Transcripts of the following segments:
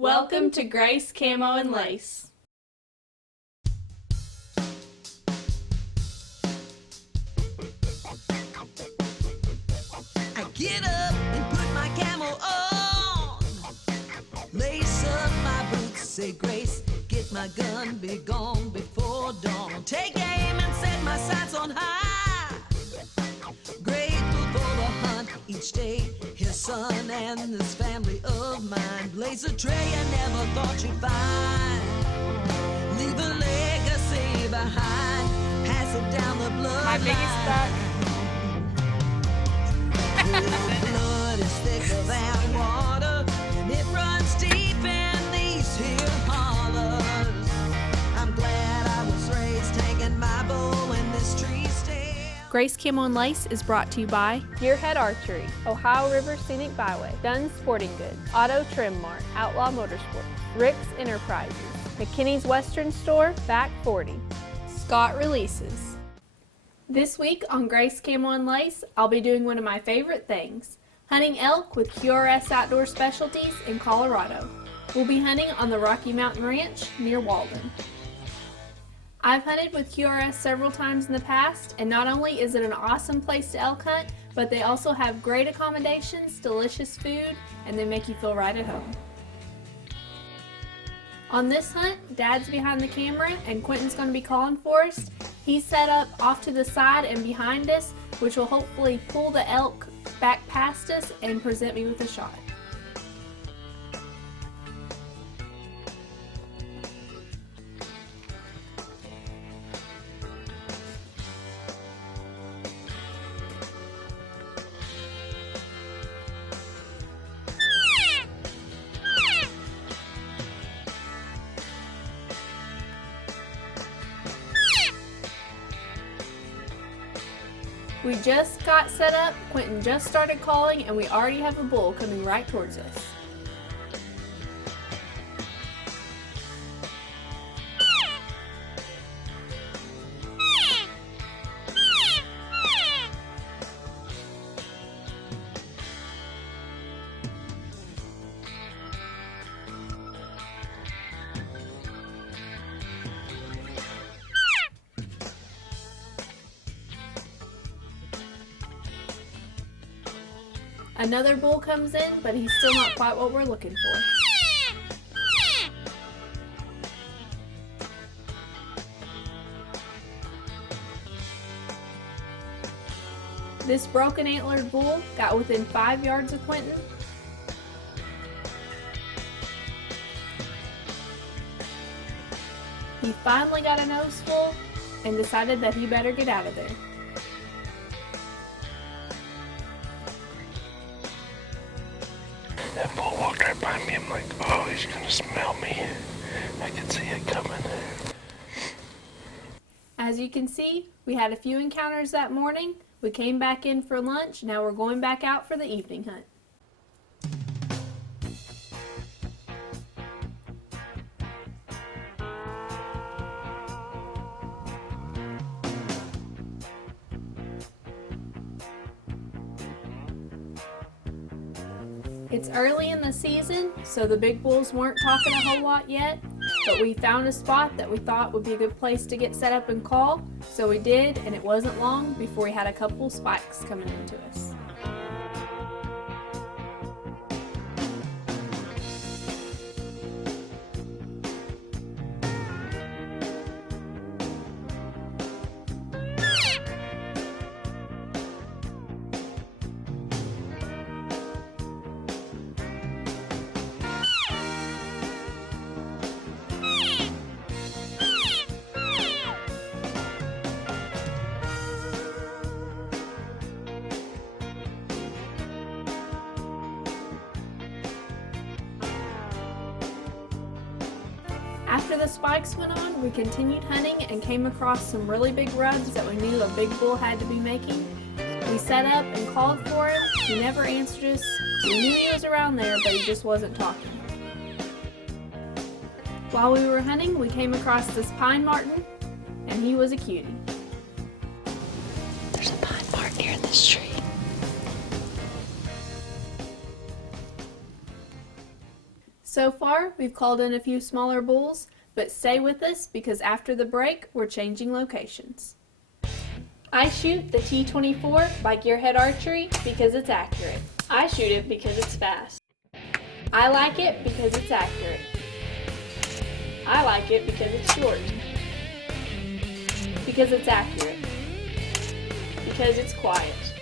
Welcome to Grace Camo and Lace. I get up and put my camo on, lace up my boots, say grace, get my gun, be gone before dawn. Take aim and set my sights on high, grateful for the hunt each day. His son and this family of mine blaze a trail you never thought you'd find. Leave a legacy behind, pass it down the blood. My biggest thought. Blood is thicker than water, and it runs deep in these here hollers. I'm glad I was raised taking my bow in this tree stand. Grace Camo and Lace is brought to you by Gearhead Archery, Ohio River Scenic Byway, Dunn's Sporting Goods, Auto Trim Mart, Outlaw Motorsports, Rick's Enterprises, McKinney's Western Store, Back 40. Scott Releases. This week on Grace Camo and Lace, I'll be doing one of my favorite things, hunting elk with QRS Outdoors Specialties in Colorado. We'll be hunting on the Rocky Mountain Ranch near Walden. I've hunted with QRS several times in the past, and not only is it an awesome place to elk hunt, but they also have great accommodations, delicious food, and they make you feel right at home. On this hunt, Dad's behind the camera and Quentin's going to be calling for us. He's set up off to the side and behind us, which will hopefully pull the elk back past us and present me with a shot. We just got set up, Quentin just started calling, and we already have a bull coming right towards us. Another bull comes in, but he's still not quite what we're looking for. This broken antlered bull got within 5 yards of Quentin. He finally got a nose full and decided that he better get out of there. That bull walked right by me. I'm like, oh, he's gonna smell me. I can see it coming. As you can see, we had a few encounters that morning. We came back in for lunch. Now we're going back out for the evening hunt. It's early in the season, so the big bulls weren't talking a whole lot yet, but we found a spot that we thought would be a good place to get set up and call, so we did, and it wasn't long before we had a couple spikes coming into us. After the spikes went on, we continued hunting and came across some really big rubs that we knew a big bull had to be making. We set up and called for him. He never answered us. We knew he was around there, but he just wasn't talking. While we were hunting, we came across this pine marten, and he was a cutie. There's a pine marten here in this tree. So far, we've called in a few smaller bulls, but stay with us because after the break, we're changing locations. I shoot the T24 by Gearhead Archery because it's accurate. I shoot it because it's fast. I like it because it's accurate. I like it because it's short. Because it's accurate. Because it's quiet.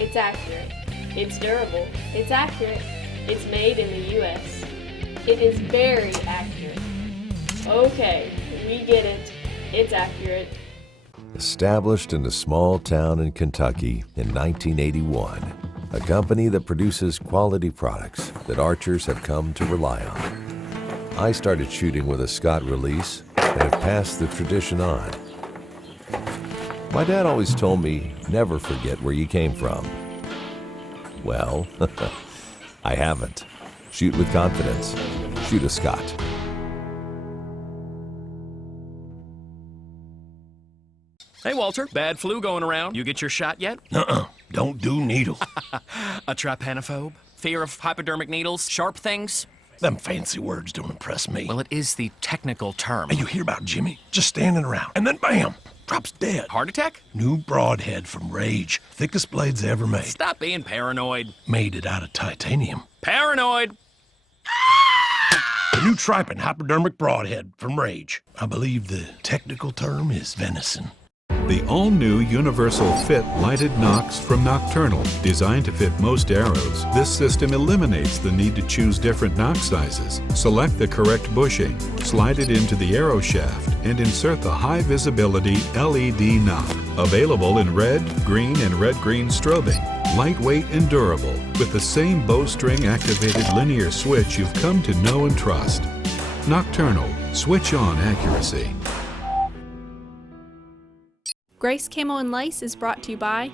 It's accurate. It's durable. It's accurate. It's made in the U.S. It is very accurate. Okay, we get it. It's accurate. Established in a small town in Kentucky in 1981, a company that produces quality products that archers have come to rely on. I started shooting with a Scott release and have passed the tradition on. My dad always told me, never forget where you came from. Well, I haven't. Shoot with confidence. Shoot a Scott. Hey, Walter, bad flu going around. You get your shot yet? Don't do needles. A trypanophobe? Fear of hypodermic needles? Sharp things? Them fancy words don't impress me. Well, it is the technical term. Hey, you hear about Jimmy? Just standing around, and then bam! Drops dead. Heart attack? New broadhead from Rage. Thickest blades ever made. Stop being paranoid. Made it out of titanium. Paranoid! The new Trypan hypodermic broadhead from Rage. I believe the technical term is venison. The all-new Universal Fit lighted Nox from Nocturnal, designed to fit most arrows. This system eliminates the need to choose different Nox sizes. Select the correct bushing, slide it into the arrow shaft, and insert the high-visibility LED knob. Available in red, green, and red-green strobing. Lightweight and durable, with the same bowstring-activated linear switch you've come to know and trust. Nocturnal. Switch on accuracy. Grace Camo and Lace is brought to you by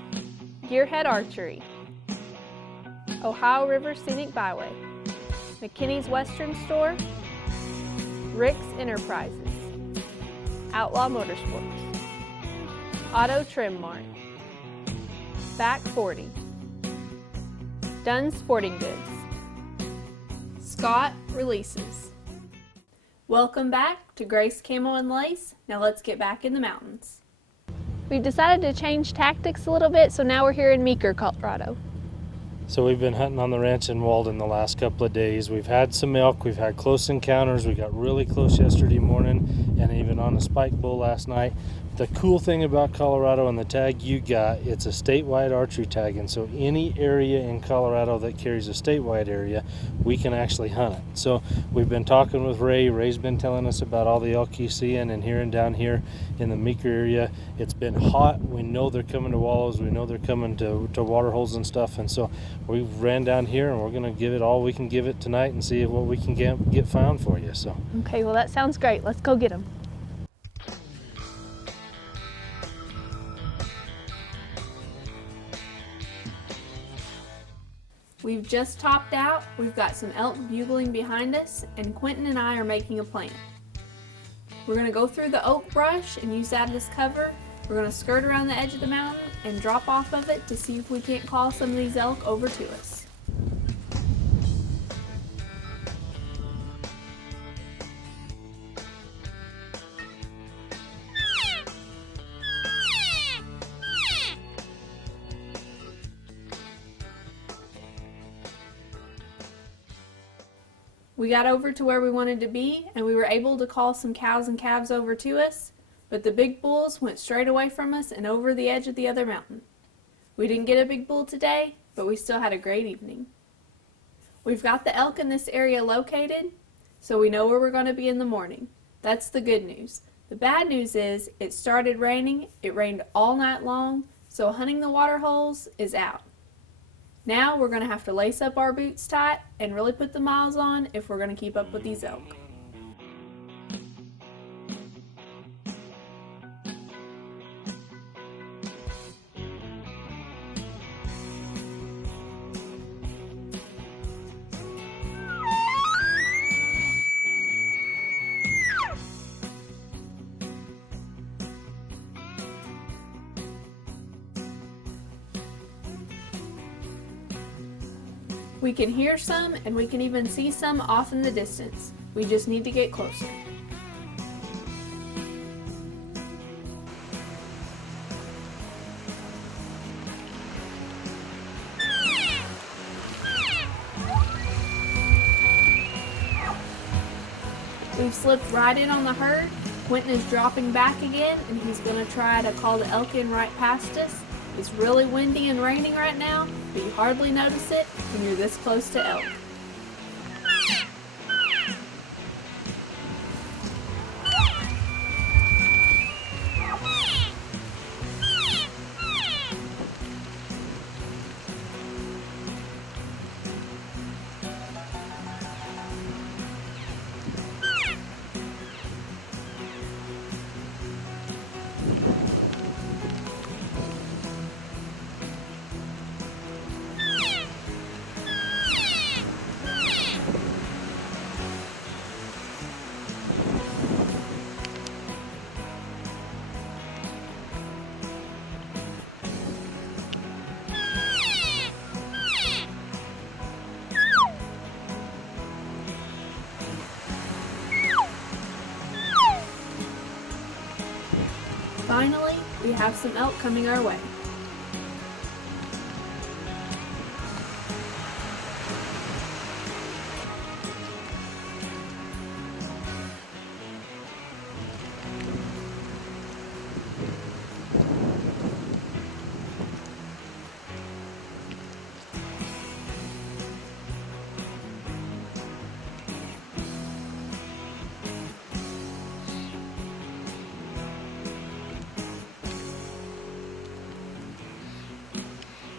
Gearhead Archery. Ohio River Scenic Byway. McKinney's Western Store. Rick's Enterprises. Outlaw Motorsports. Auto Trim Mart. Back 40. Dunn Sporting Goods. Scott Releases. Welcome back to Grace Camo and Lace. Now let's get back in the mountains. We've decided to change tactics a little bit, so now we're here in Meeker, Colorado. So we've been hunting on the ranch in Walden the last couple of days. We've had some elk, we've had close encounters, we got really close yesterday morning and even on a spike bull last night. The cool thing about Colorado and the tag you got, it's a statewide archery tag, and so any area in Colorado that carries a statewide area, we can actually hunt it. So we've been talking with Ray. Ray's been telling us about all the elk he's seeing and hearing down here in the Meeker area. It's been hot. We know they're coming to wallows. We know they're coming to water holes and stuff, and so we ran down here and we're going to give it all we can give it tonight and see what we can get found for you. So Okay, well that sounds great. Let's go get them. We've just topped out, we've got some elk bugling behind us, and Quentin and I are making a plan. We're going to go through the oak brush and use that as cover. We're going to skirt around the edge of the mountain and drop off of it to see if we can't call some of these elk over to us. We got over to where we wanted to be, and we were able to call some cows and calves over to us, but the big bulls went straight away from us and over the edge of the other mountain. We didn't get a big bull today, but we still had a great evening. We've got the elk in this area located, so we know where we're going to be in the morning. That's the good news. The bad news is it started raining, it rained all night long, so hunting the water holes is out. Now we're going to have to lace up our boots tight and really put the miles on if we're going to keep up with these elk. We can hear some and we can even see some off in the distance. We just need to get closer. We've slipped right in on the herd. Quentin is dropping back again and he's going to try to call the elk in right past us. It's really windy and raining right now, but you hardly notice it when you're this close to elk. Finally, we have some elk coming our way.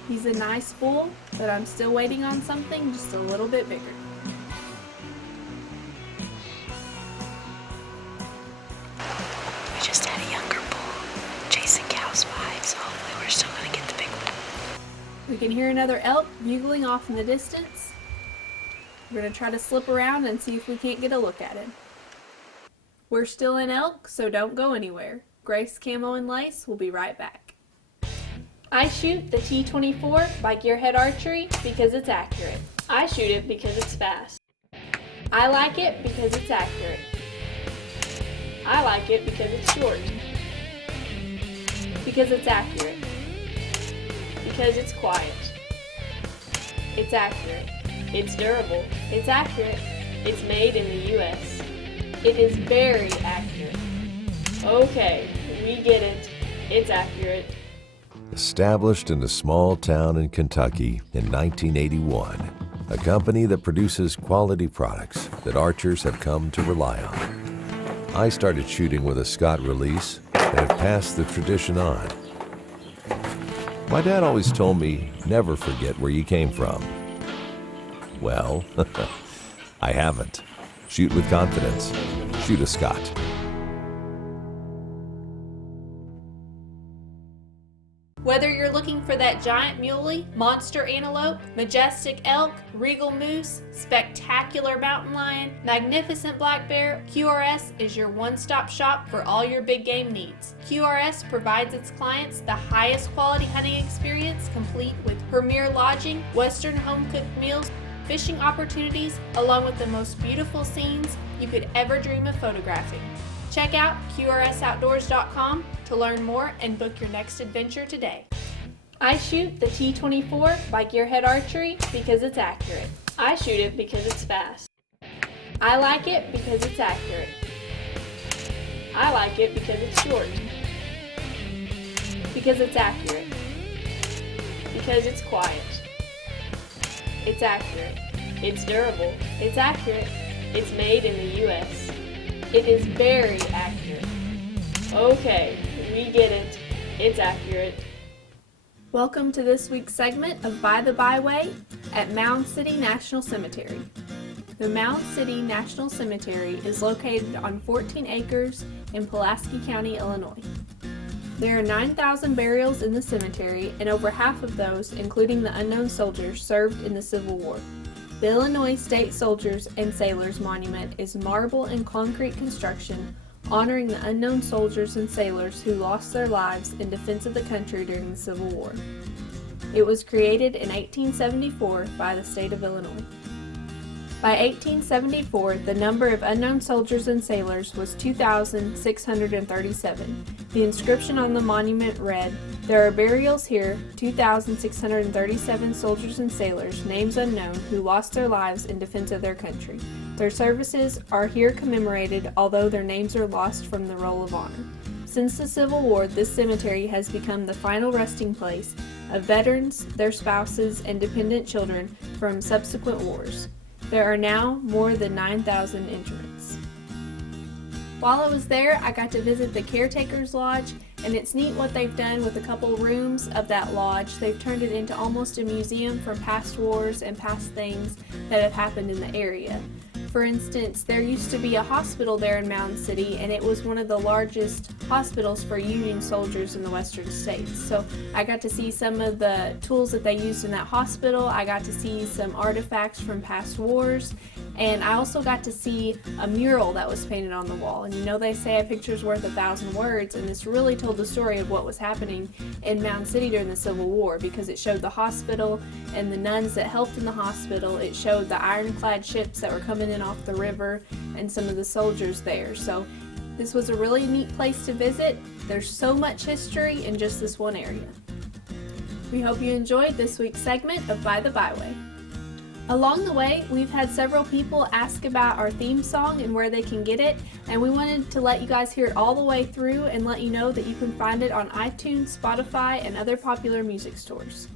He's a nice bull, but I'm still waiting on something just a little bit bigger. We just had a younger bull chasing cows by, so hopefully we're still going to get the big one. We can hear another elk bugling off in the distance. We're going to try to slip around and see if we can't get a look at him. We're still in elk, so don't go anywhere. Grace Camo and Lace will be right back. I shoot the T24 by Gearhead Archery because it's accurate. I shoot it because it's fast. I like it because it's accurate. I like it because it's short. Because it's accurate. Because it's quiet. It's accurate. It's durable. It's accurate. It's made in the U.S. It is very accurate. Okay, we get it. It's accurate. Established in a small town in Kentucky in 1981, a company that produces quality products that archers have come to rely on. I started shooting with a Scott release and have passed the tradition on. My dad always told me, never forget where you came from. Well, I haven't. Shoot with confidence. Shoot a Scott. Whether you're looking for that giant muley, monster antelope, majestic elk, regal moose, spectacular mountain lion, magnificent black bear, QRS is your one-stop shop for all your big game needs. QRS provides its clients the highest quality hunting experience, complete with premier lodging, western home-cooked meals, fishing opportunities, along with the most beautiful scenes you could ever dream of photographing. Check out QRSOutdoors.com to learn more and book your next adventure today. I shoot the T24 by Gearhead Archery because it's accurate. I shoot it because it's fast. I like it because it's accurate. I like it because it's short. Because it's accurate. Because it's quiet. It's accurate. It's durable. It's accurate. It's made in the U.S. It is very accurate. Okay, we get it. It's accurate. Welcome to this week's segment of By the Byway at Mound City National Cemetery. The Mound City National Cemetery is located on 14 acres in Pulaski County, Illinois. There are 9,000 burials in the cemetery, and over half of those, including the unknown soldiers, served in the Civil War. The Illinois State Soldiers and Sailors Monument is marble and concrete construction honoring the unknown soldiers and sailors who lost their lives in defense of the country during the Civil War. It was created in 1874 by the state of Illinois. By 1874, the number of unknown soldiers and sailors was 2,637. The inscription on the monument read, "There are burials here, 2,637 soldiers and sailors, names unknown, who lost their lives in defense of their country. Their services are here commemorated, although their names are lost from the Roll of Honor." Since the Civil War, this cemetery has become the final resting place of veterans, their spouses, and dependent children from subsequent wars. There are now more than 9,000 entrants. While I was there, I got to visit the Caretaker's Lodge, and it's neat what they've done with a couple rooms of that lodge. They've turned it into almost a museum from past wars and past things that have happened in the area. For instance, there used to be a hospital there in Mountain City, and it was one of the largest hospitals for Union soldiers in the western states. So I got to see some of the tools that they used in that hospital. I got to see some artifacts from past wars, and I also got to see a mural that was painted on the wall. And you know they say a picture's worth 1,000 words, and this really told the story of what was happening in Mountain City during the Civil War, because it showed the hospital and the nuns that helped in the hospital. It showed the ironclad ships that were coming in off the river and some of the soldiers there. So this was a really neat place to visit. There's so much history in just this one area. We hope you enjoyed this week's segment of By the Byway. Along the way, we've had several people ask about our theme song and where they can get it, and we wanted to let you guys hear it all the way through and let you know that you can find it on iTunes, Spotify, and other popular music stores.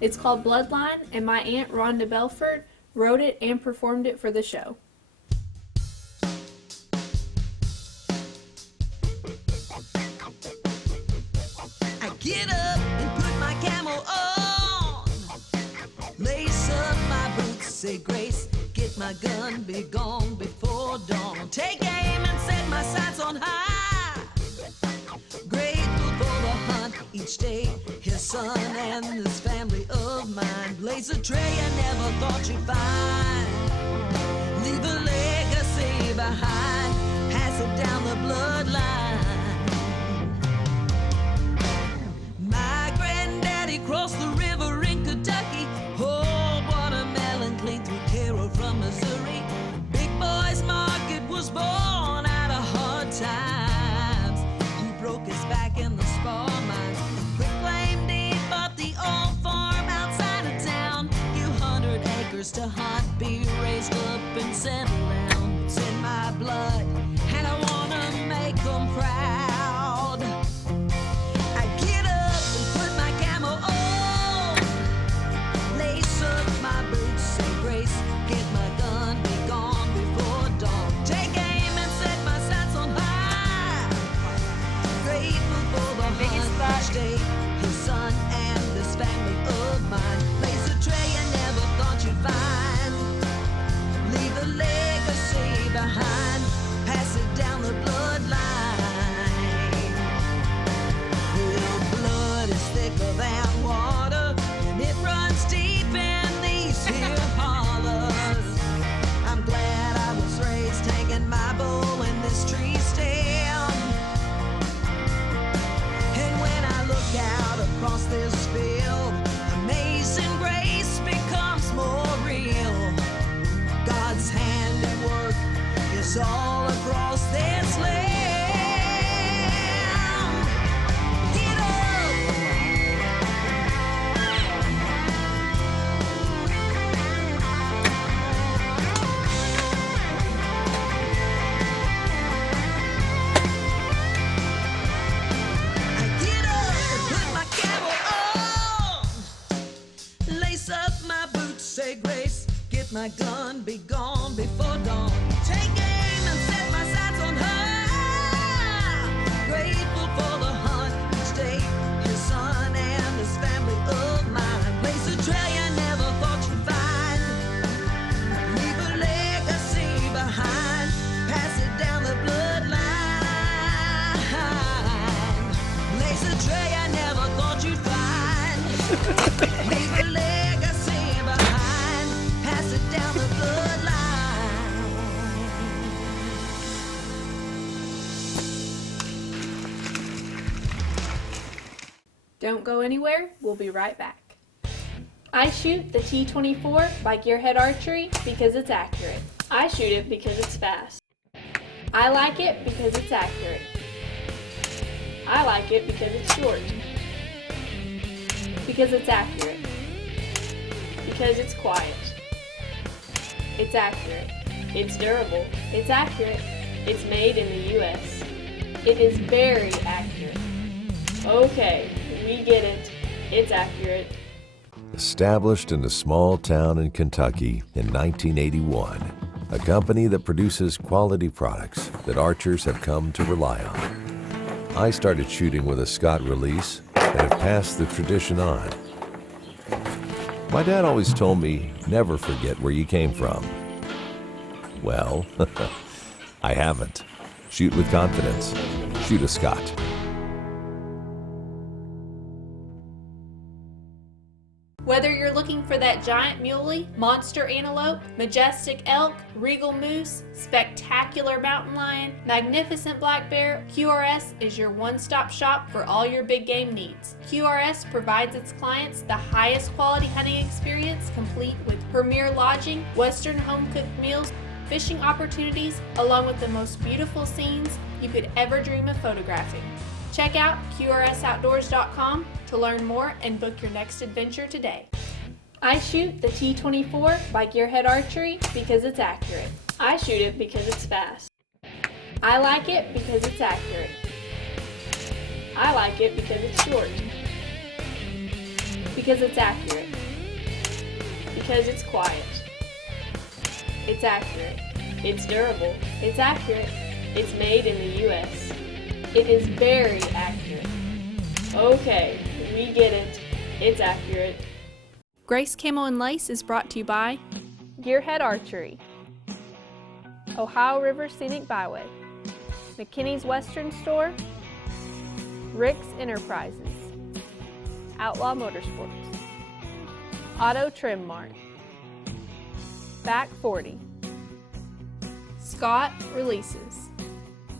It's called Bloodline, and my Aunt Rhonda Belford wrote it and performed it for the show. I get up and put my camo on, lace up my boots, say grace, get my gun, be gone before dawn. Take aim and set my sights on high, grateful for the hunt each day. His son and this family of mine blaze a trail you never thought you'd find. Leave a legacy behind, pass it down the bloodline. My granddaddy crossed the river in Kentucky, hauled watermelon clean through Carroll from Missouri. Big Boys Market was born out of hard times. He broke his back in the spar mines. Quick claim deed bought the old farm outside of town. Few hundred acres to hunt, be raised up and settle down. It's in my blood, and I wanna make them proud. I get up and put my camo on, lace up my boots, say grace, get my gun, be gone before dawn. Take aim and set my sights on high, grateful for the hunt each day. His son and this family of mine blaze a trail you never thought you'd find. Leave a legacy behind, pass it down the bloodline. Your blood is thicker than water, and it runs deep in these here hollers. I'm glad I was raised hanging my bow in this tree stem. And when I look out across this field, amazing grace becomes more real. God's handiwork is all across this land. Get up! I get up and put my camo on, lace up my boots, say grace, get my gun, be gone before dawn. Take aim and set my sights on high, grateful for the hunt each day. His son and his family of mine blaze a trail you never thought you'd find. Leave a legacy behind, pass it down the bloodline. Blaze a trail you never thought you'd find. Leave a legacy behind, pass it down the bloodline. Don't go anywhere, we'll be right back. I shoot the T24 by Gearhead Archery because it's accurate. I shoot it because it's fast. I like it because it's accurate. I like it because it's short. Because it's accurate. Because it's quiet. It's accurate. It's durable. It's accurate. It's made in the U.S. It is very accurate. Okay, we get it. It's accurate. Established in a small town in Kentucky in 1981, a company that produces quality products that archers have come to rely on. I started shooting with a Scott release and have passed the tradition on. My dad always told me, never forget where you came from. Well, I haven't. Shoot with confidence. Shoot a Scott. Whether you're looking for that giant muley, monster antelope, majestic elk, regal moose, spectacular mountain lion, magnificent black bear, QRS is your one-stop shop for all your big game needs. QRS provides its clients the highest quality hunting experience, complete with premier lodging, western home-cooked meals, fishing opportunities, along with the most beautiful scenes you could ever dream of photographing. Check out QRSOutdoors.com to learn more and book your next adventure today. I shoot the T24 by Gearhead Archery because it's accurate. I shoot it because it's fast. I like it because it's accurate. I like it because it's short. Because it's accurate. Because it's quiet. It's accurate. It's durable. It's accurate. It's made in the U.S. It is very accurate. Okay, we get it. It's accurate. Grace Camo and Lace is brought to you by Gearhead Archery, Ohio River Scenic Byway, McKinney's Western Store, Rick's Enterprises, Outlaw Motorsports, Auto Trim Mart, Back 40, Scott Releases.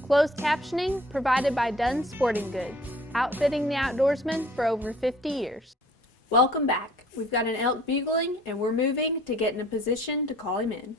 Closed captioning provided by Dunn Sporting Goods, outfitting the outdoorsman for over 50 years. Welcome back. We've got an elk bugling and we're moving to get in a position to call him in.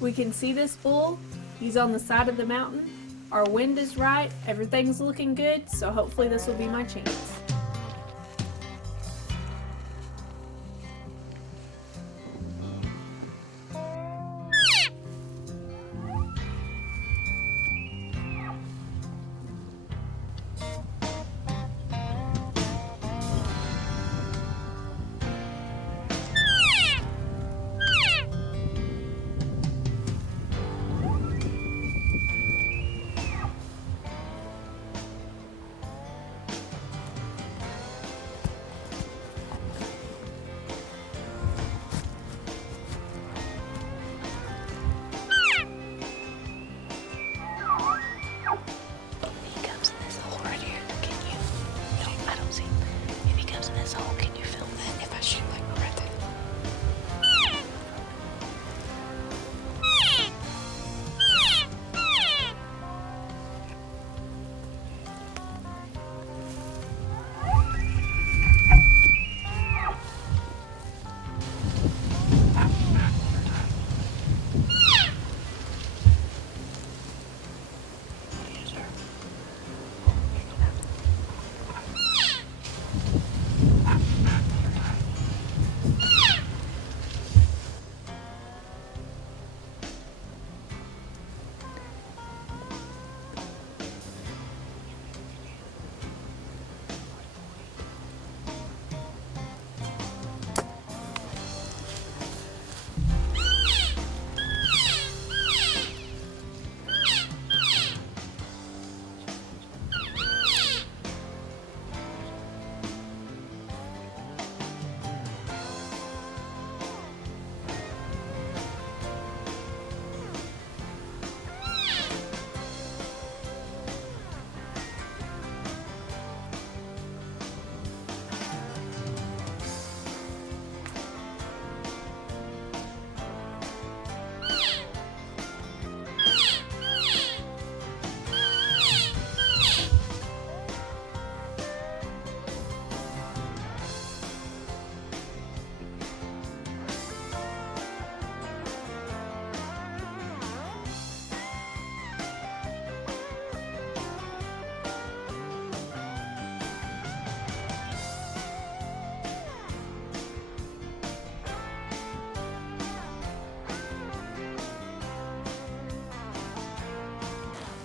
We can see this bull. He's on the side of the mountain. Our wind is right. Everything's looking good, so hopefully this will be my chance.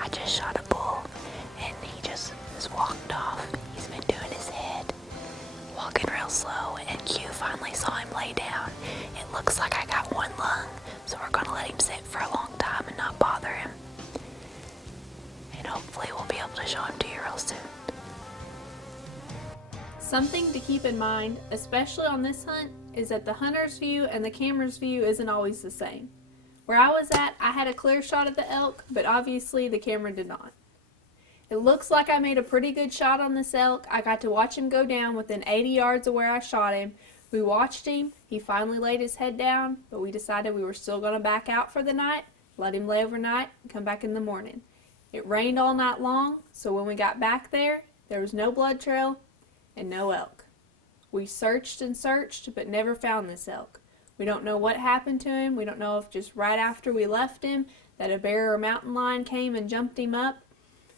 I just shot a bull and he just walked off. He's been doing his head, walking real slow, and Q finally saw him lay down. It looks like I got one lung, so we're gonna let him sit for a long time and not bother him. And hopefully we'll be able to show him to you real soon. Something to keep in mind, especially on this hunt, is that the hunter's view and the camera's view isn't always the same. Where I was at, I had a clear shot of the elk, but obviously the camera did not. It looks like I made a pretty good shot on this elk. I got to watch him go down within 80 yards of where I shot him. We watched him. He finally laid his head down, but we decided we were still going to back out for the night, let him lay overnight, and come back in the morning. It rained all night long, so when we got back there was no blood trail and no elk. We searched and searched, but never found this elk. We don't know what happened to him. We don't know if just right after we left him that a bear or mountain lion came and jumped him up.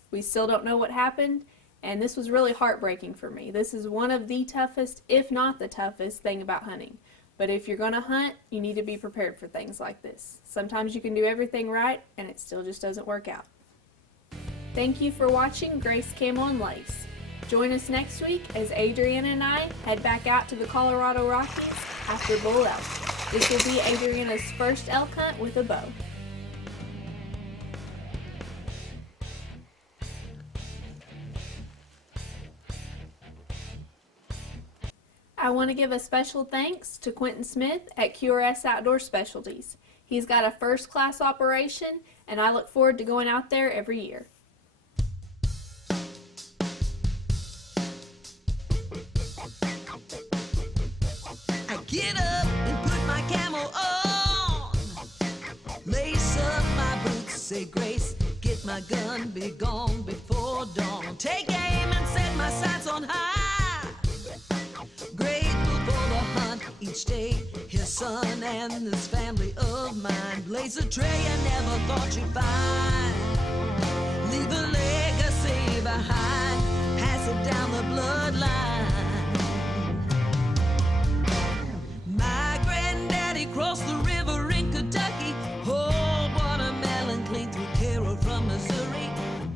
We still don't know what happened, and this was really heartbreaking for me. This is one of the toughest, if not the toughest, thing about hunting. But if you're going to hunt, you need to be prepared for things like this. Sometimes you can do everything right, and it still just doesn't work out. Thank you for watching Grace Camo and Lace. Join us next week as Adriana and I head back out to the Colorado Rockies after bull elk. This will be Adriana's first elk hunt with a bow. I want to give a special thanks to Quentin Smith at QRS Outdoors Specialties. He's got a first-class operation, and I look forward to going out there every year. I get up and put my camo on, lace up my boots, say grace, get my gun, be gone before dawn. Take aim and set my sights on high, grateful for the hunt each day. His son and this family of mine blaze a trail you never thought you'd find. Leave a legacy behind, pass it down the bloodline. My granddaddy crossed the river in Kentucky, hauled watermelon clean through Carroll from Missouri.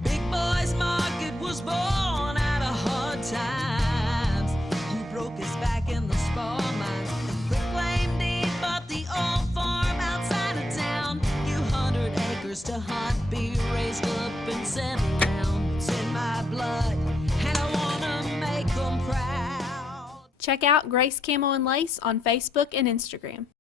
Big Boys Market was born out of hard times. He broke his back in the spar mines. The claim deed bought the old farm outside of town. Few hundred acres to hunt, be raised up and sent around. It's in my blood, and I wanna make them proud. Check out Grace Camo and Lace on Facebook and Instagram.